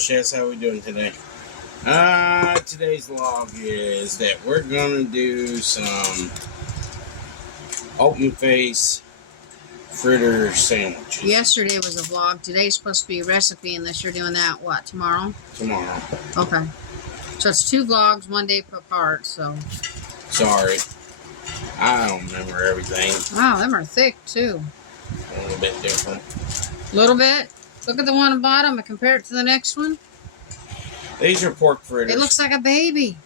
Chess, how we doing today? Today's vlog is that we're gonna do some open face fritter sandwiches. Yesterday was a vlog. Today's supposed to be a recipe, unless you're doing that, what, tomorrow? Tomorrow. Okay. So it's 2 vlogs, 1 day apart, so. Sorry. I don't remember everything. Wow, them are thick, too. A little bit different. A little bit? Look at the one on the bottom and compare it to the next one. These are pork fritters. It looks like a baby.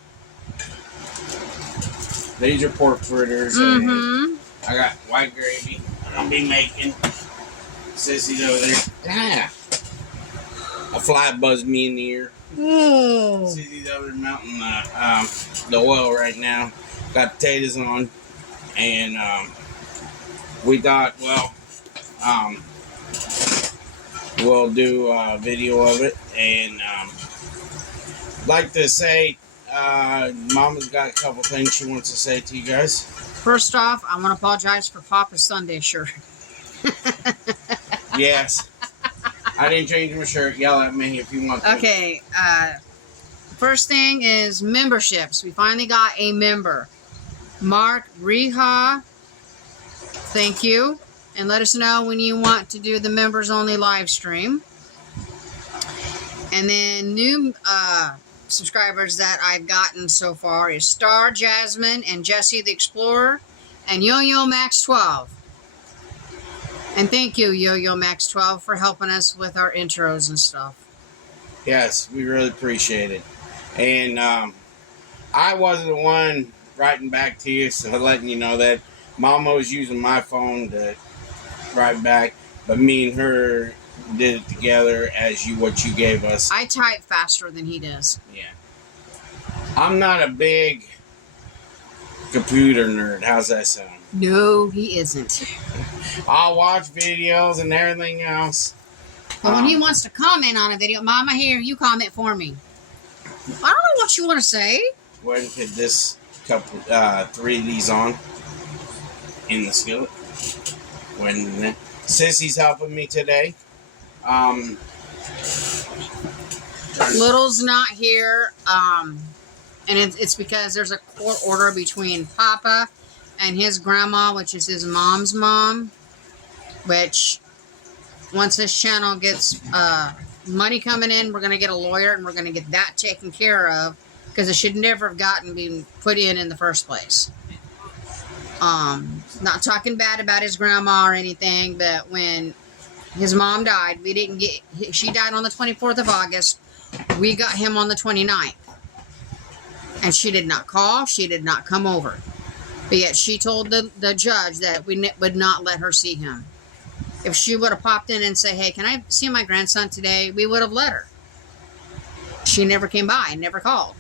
These are pork fritters. And I got white gravy. I'm going to be making. Sissy's over there. Ah. A fly buzzed me in the ear. Oh. Sissy's over there melting the oil right now. Got potatoes on. And we thought, well, we'll do a video of it. And like to say, Mama's got a couple things she wants to say to you guys. First off, I want to apologize for Papa's Sunday shirt. Yes. I didn't change my shirt. Yell at me if you want to. Okay. First thing is memberships. We finally got a member. Mark Reha. Thank you. And let us know when you want to do the members only live stream. And then new subscribers that I've gotten so far is Star Jasmine and Jesse the Explorer and Yo-Yo Max 12. And thank you, Yo-Yo Max 12, for helping us with our intros and stuff. Yes, we really appreciate it. And I wasn't the one writing back to you, so letting you know that Mama was using my phone to write back, but me and her did it together as what you gave us. I type faster than he does. Yeah. I'm not a big computer nerd. How's that sound? No, he isn't. I'll watch videos and everything else. But when he wants to comment on a video, Mama, here, you comment for me. I don't know what you want to say. Go ahead and put this couple, 3 of these on in the skillet. When Sissy's helping me today. Little's not here, and it's because there's a court order between Papa and his grandma, which is his mom's mom, which once this channel gets money coming in, we're going to get a lawyer and we're going to get that taken care of, because it should never have been put in the first place. Not talking bad about his grandma or anything, but when his mom died, she died on the 24th of August. We got him on the 29th. And she did not call. She did not come over. But yet she told the judge that we would not let her see him. If she would have popped in and said, hey, can I see my grandson today? We would have let her. She never came by, never called.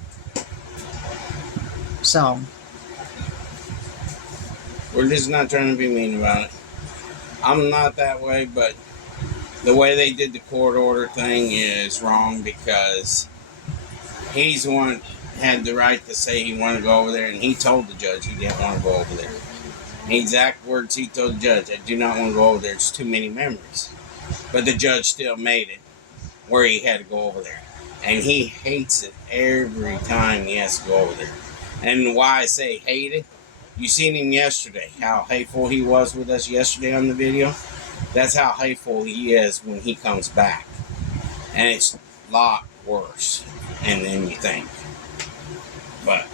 So we're just not trying to be mean about it. I'm not that way, but the way they did the court order thing is wrong, because he's the one had the right to say he wanted to go over there, and he told the judge he didn't want to go over there. The exact words he told the judge, I do not want to go over there, it's too many memories. But the judge still made it where he had to go over there. And he hates it every time he has to go over there. And why I say hate it, you seen him yesterday, how hateful he was with us yesterday on the video. That's how hateful he is when he comes back. And it's a lot worse than you think. But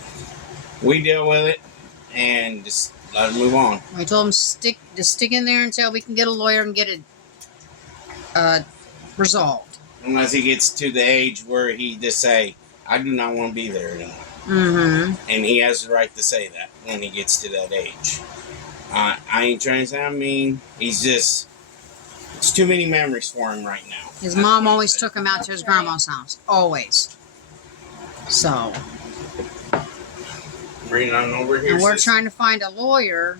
we deal with it and just let it move on. I told him to stick in there until we can get a lawyer and get it resolved. Unless he gets to the age where he just say, I do not want to be there anymore. And he has the right to say that when he gets to that age. I ain't trying to sound mean. He's just, it's too many memories for him right now. His mom always took him out to his grandma's house. Always. So. Bring it on over here. And we're trying to find a lawyer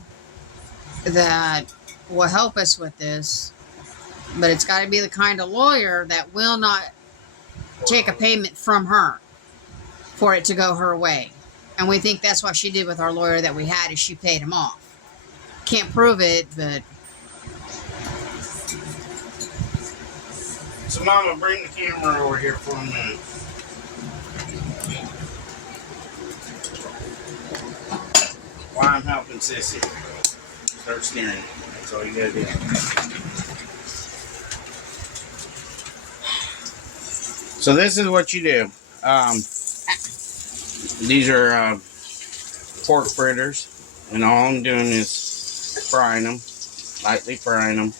that will help us with this. But it's got to be the kind of lawyer that will not take a payment from her for it to go her way. And we think that's what she did with our lawyer that we had, is she paid him off. Can't prove it, but So, Mama, bring the camera over here for a minute. While I'm helping Sissy. Start steering. That's all you gotta do. So this is what you do. These are pork fritters, and all I'm doing is frying them, lightly frying them.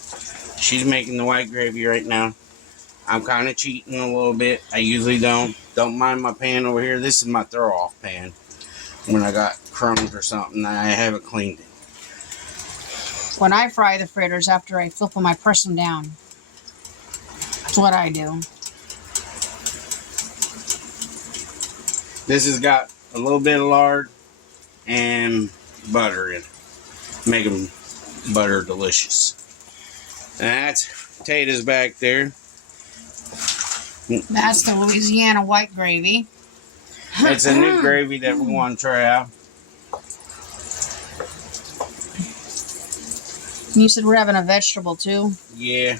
She's making the white gravy right now. I'm kind of cheating a little bit. I usually don't mind my pan over here. This is my throw-off pan. When I got crumbs or something, I haven't cleaned it. When I fry the fritters, after I flip them, I press them down. That's what I do. This has got a little bit of lard and butter in it. Make them butter delicious. And that's potatoes back there. That's the Louisiana white gravy. It's a new gravy that we want to try out. You said we're having a vegetable too? Yeah.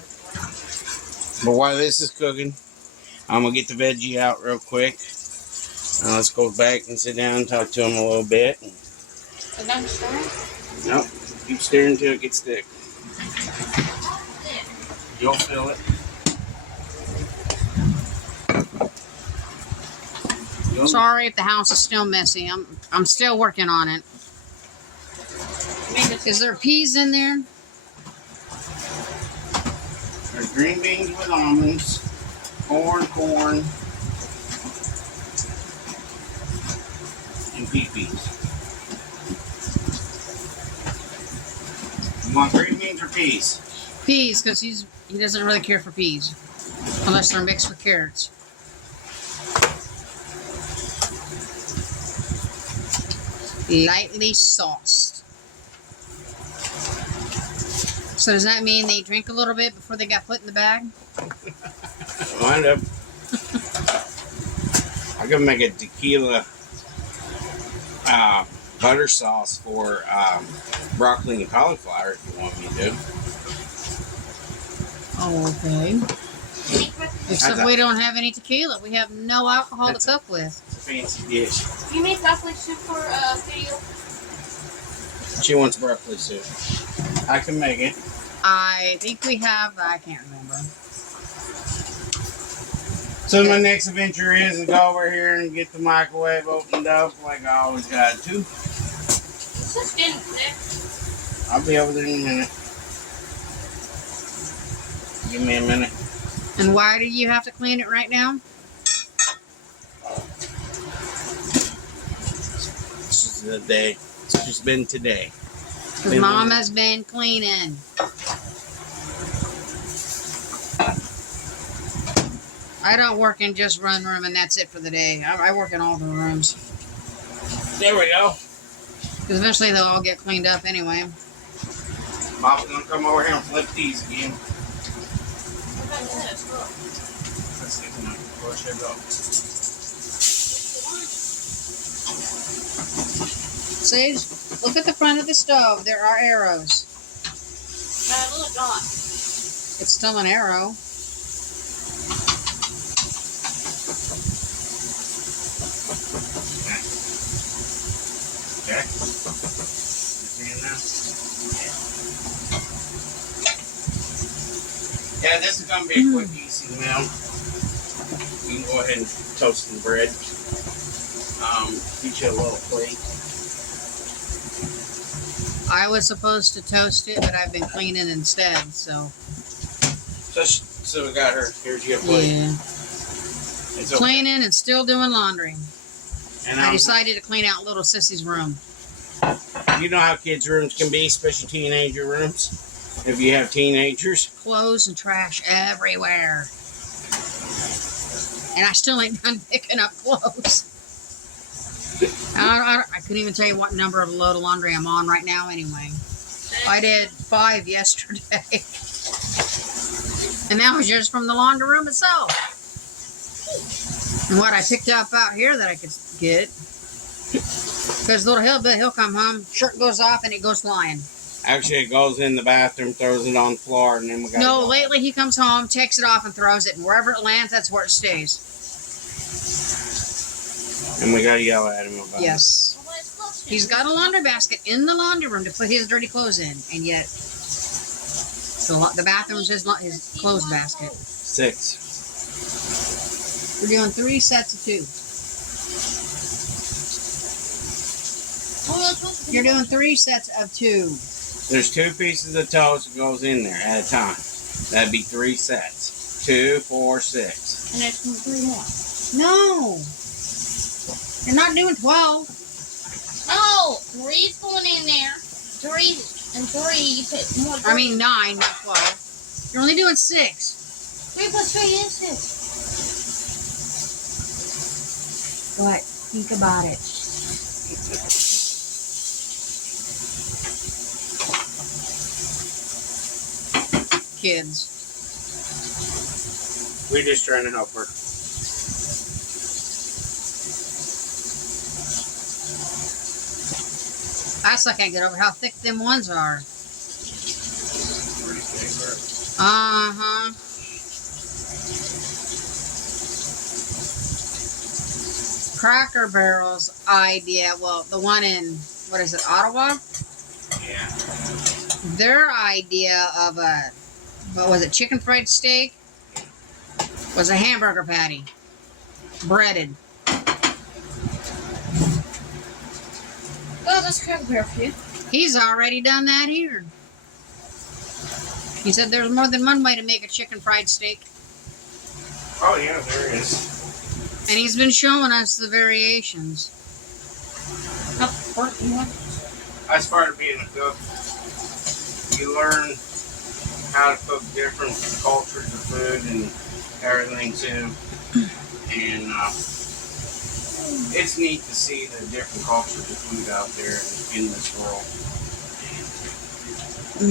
But while this is cooking, I'm going to get the veggie out real quick. Now let's go back and sit down and talk to him a little bit. Is that stirring? Nope. Keep stirring until it gets thick. You'll feel it. Sorry if the house is still messy. I'm still working on it. Is there peas in there? There's green beans with almonds, corn, and peas. You want green beans or peas? Peas, because he doesn't really care for peas. Unless they're mixed with carrots. Lightly sauced. So does that mean they drink a little bit before they got put in the bag? Wind up. I can make a tequila butter sauce for broccoli and cauliflower if you want me to. Oh, okay. Except we don't have any tequila. We have no alcohol to cook with. It's a fancy dish. You made broccoli soup for video? She wants broccoli soup. I can make it. I think we have, I can't remember. So my next adventure is to go over here and get the microwave opened up like I always got to. It's just getting thick. I'll be over there in a minute. Give me a minute. And why do you have to clean it right now? This is the day. It's just been today. Because Mom has been cleaning. I don't work in just one room and that's it for the day. I work in all the rooms. There we go. Because eventually they'll all get cleaned up anyway. Mom's gonna come over here and flip these again. Let's get them. Where should I go? Sage, look at the front of the stove. There are arrows. Look, John. It's still an arrow. Okay. Understand now? Yeah, this is going to be a quick, easy meal. We can go ahead and toast some bread. Get you a little plate. I was supposed to toast it, but I've been cleaning instead, so. So we got her. Here's your plate. Yeah. It's okay. Cleaning and still doing laundry. And I decided to clean out little Sissy's room. You know how kids' rooms can be, especially teenager rooms. If you have teenagers. Clothes and trash everywhere. And I still ain't done picking up clothes. I couldn't even tell you what number of load of laundry I'm on right now anyway. I did 5 yesterday. And that was just from the laundry room itself. And what I picked up out here that I could get. Because little hillbilly, he'll come home, shirt goes off, and it goes flying. Actually, it goes in the bathroom, throws it on the floor, and then we got. No, lately he comes home, takes it off, and throws it, and wherever it lands, that's where it stays. And we gotta yell at him about it. Yes. He's got a laundry basket in the laundry room to put his dirty clothes in, and yet the bathroom's his clothes basket. 6. We're doing 3 sets of 2. You're doing 3 sets of 2. There's 2 pieces of toast that goes in there at a time. That'd be 3 sets. 2, 4, 6. And there's 3 more. No. You're not doing 12. Oh, 3's going in there. 3 and 3, you put more. I mean 9, not 12. You're only doing 6. 3 plus 3 is 6. What? Think about it. Kids. We're just trying to help her. I still can't get over how thick them ones are. Pretty thick, Uh-huh. Cracker Barrel's idea, well, the one in, what is it, Ottawa? Yeah. Their idea of a, what was it, chicken fried steak? Was a hamburger patty. Breaded. Oh, that's Cracker Barrel for you. He's already done that here. He said there's more than one way to make a chicken fried steak. Oh, yeah, there is. And he's been showing us the variations. How important you want? That's part of being a cook. You learn how to cook different cultures of food and everything too. And it's neat to see the different cultures of food out there in this world.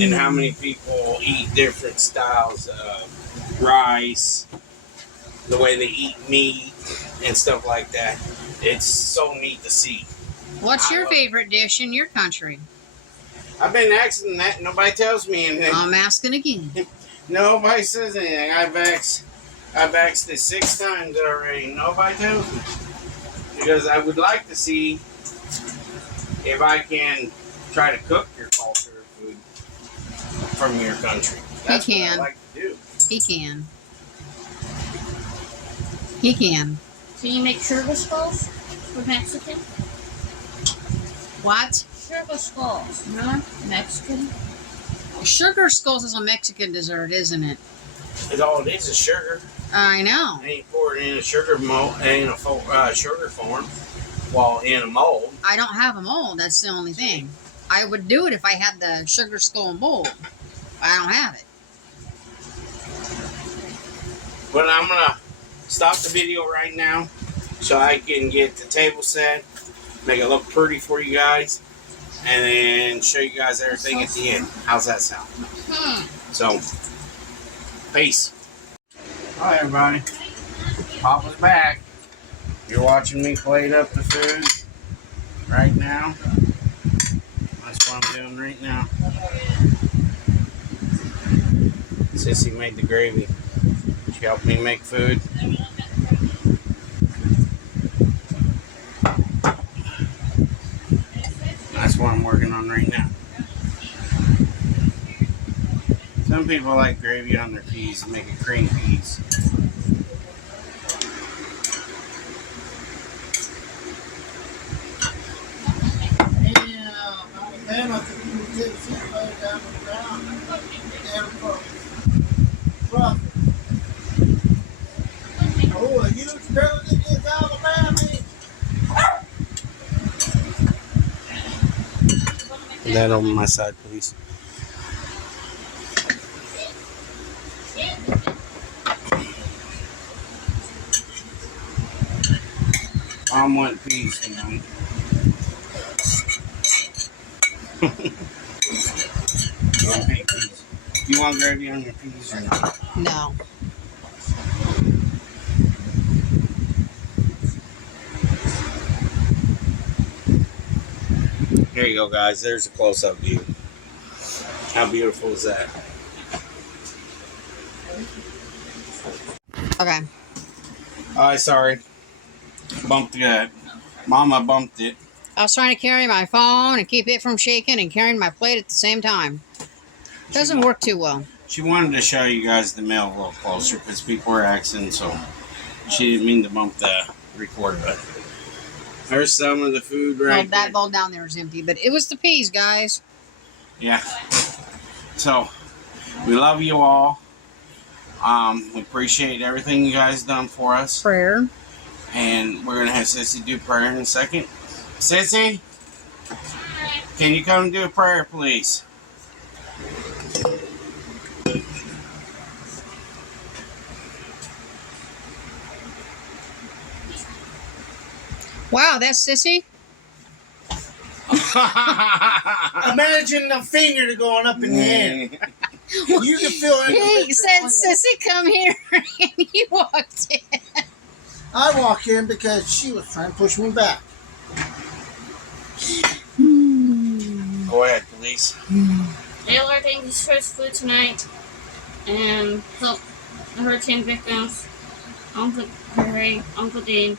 And how many people eat different styles of rice, the way they eat meat and stuff like that. It's so neat to see. What's your favorite dish in your country? I've been asking that. Nobody tells me anything. I'm asking again. Nobody says anything. I've asked this 6 times already. Nobody tells me. Because I would like to see if I can try to cook your culture of food from your country. That's He can. what I like to do. He can. He can. Can you make sugar skulls for Mexican? What? Sugar skulls. No? Mexican? Sugar skulls is a Mexican dessert, isn't it? It's all it is sugar. I know. And you pour it in a sugar mold, in a sugar form, while in a mold. I don't have a mold. That's the only thing. I would do it if I had the sugar skull mold. I don't have it. But I'm gonna stop the video right now so I can get the table set, make it look pretty for you guys, and then show you guys everything at the end. How's that sound? So, peace. Hi everybody. Papa's back. You're watching me plate up the food right now. That's what I'm doing right now. Sissy made the gravy. She helped me make food. That's what I'm working on right now. Some people like gravy on their peas and make it cream peas. Oh, a huge barrel in this Alabama. That over my side, please. I'm one piece tonight. One big piece. Do you want gravy on your peas or not? No. Here you go, guys. There's a close-up view. How beautiful is that? Okay. Oh, sorry. Bumped it. Mama bumped it. I was trying to carry my phone and keep it from shaking and carrying my plate at the same time. Doesn't work too well. She wanted to show you guys the mail a little closer because people were asking, so she didn't mean to bump the record button. There's some of the food right Well, that there. bowl down there is empty, but it was the peas, guys. Yeah. So, we love you all. We appreciate everything you guys done for us. Prayer. And we're going to have Sissy do prayer in a second. Sissy, can you come do a prayer, please? Wow, that's Sissy. Imagine the finger going up in the air. You can feel it. He said, "Sissy, come here," and he walked in. I walked in because she was trying to push me back. Go ahead, please. Dear Lord, thank you for this food tonight. And help the hurricane victims. Uncle Harry, Uncle Dean,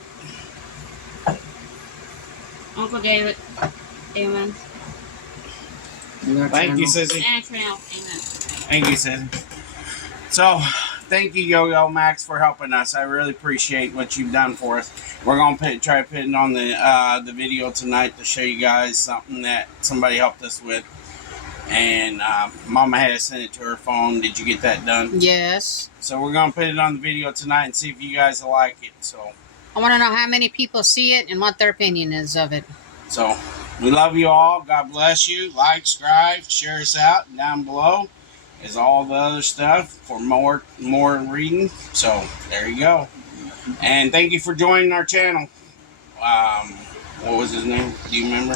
Uncle David. Amen. Thank you, Sissy. And for now, amen. Thank you, Sissy. So, thank you, Yo-Yo Max, for helping us. I really appreciate what you've done for us. We're going to try to put it on the video tonight to show you guys something that somebody helped us with. And Mama had to send it to her phone. Did you get that done? Yes. So we're going to put it on the video tonight and see if you guys will like it. So, I want to know how many people see it and what their opinion is of it. so we love you all. God bless you. Like, subscribe, share us out. And down below is all the other stuff for more reading. So there you go. And thank you for joining our channel. What was his name? Do you remember?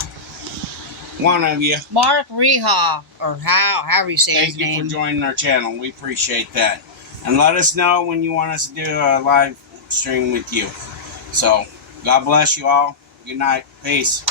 One of you. Mark Reha, or however you say his Thank you name. for joining our channel. We appreciate that. And let us know when you want us to do a live stream with you. So, God bless you all. Good night. Peace.